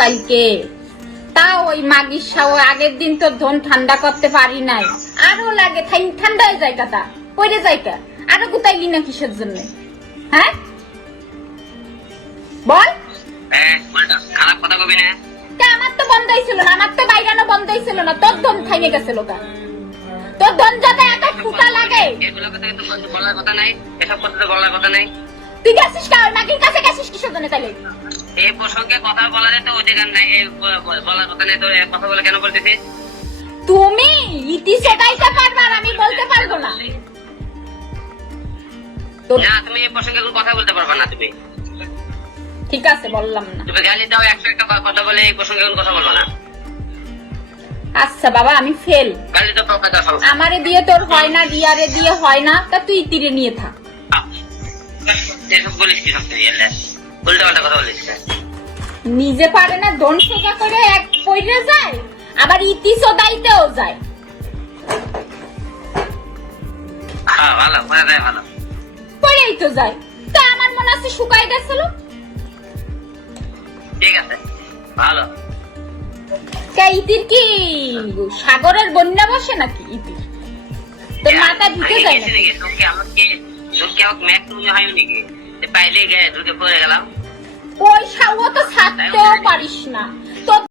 কালকে, তাও ওই মাগির সাও আগের দিন তো ধন ঠান্ডা করতে পারি নাই, আরো লাগে ঠান্ডা হয়ে যায় কাটা পড়ে যায় কা, আরো গুতাইলি না কিসের জন্য? হ্যাঁ বল। খারাপ কথা কবি না। আমার তো বন্ধ হয়েছিল না, আমার তো বাইরানো বন্ধ হয়েছিল না, তোর ধন থাইমে গেছিল কা। তোর ধন যাতে এত ফুটা লাগে এগুলো কথা কিন্তু বলার কথা নাই, এসব কথা তো বলার কথা নাই। তুই গেছিস কা ওই মাগির কাছে, গেছিস কিসের জন্য তাইলে? এই প্রসঙ্গে কথা বলার তো অধিকার নাই, বলার কথা নাই, তো কথা বলে কেন বলতেছিস? তুমি ইতি সেটাইতে পারবা আর আমি বলতে পারবো না। না, তুমি এই প্রসঙ্গে কোনো কথা বলতে পারবা না। তুমি ঠিক আছে বললাম না। তুমি গালি দাও 101টা কথা বলে, এই প্রসঙ্গে কোনো কথা বলবো না। আচ্ছা বাবা আমি ফেল, গালি তো প্রকাশ দাও। আমারে দিয়ে তোর হয় না, রিয়ারে দিয়ে হয় না, তা তুই তীরে নিয়ে থাক। এসব বলিস কি সব তুই? উল্টা পাল্টা কথা বলিস। নিজে পারে না, দন সোজা করে এক পইরে যায়, আবার ইতি সোদাইতেও যায়। হ্যাঁ ভালো, পড়ে যায় ভালো, পড়েই তো যায়। তা আমার মনে আছে শুকাই গেছিল। ঠিক আছে ভালো। ইতির কি সাগরের বন্যা বসে নাকি? ইতির তোর মাথা ঢুকে যায় না? ওই সাউ তো ছাড়তেও পারিস না,